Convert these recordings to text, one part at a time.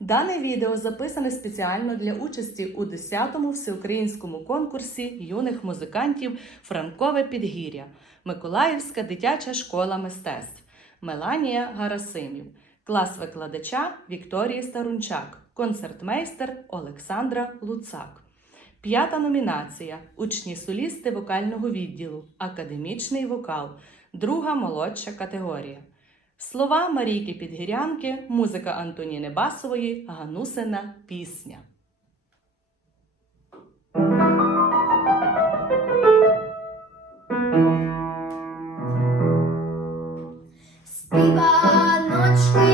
Дане відео записане спеціально для участі у 10-му всеукраїнському конкурсі юних музикантів Франкове підгір'я, Миколаївська дитяча школа мистецтв, Меланія Гарасимів, клас викладача Вікторії Старунчак, концертмейстер Олександра Луцак. П'ята номінація учні солісти вокального відділу, академічний вокал, друга молодша категорія. Слова Марійки Підгірянки, музика Антоніни Басової, Ганусина пісня. Співаночки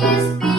his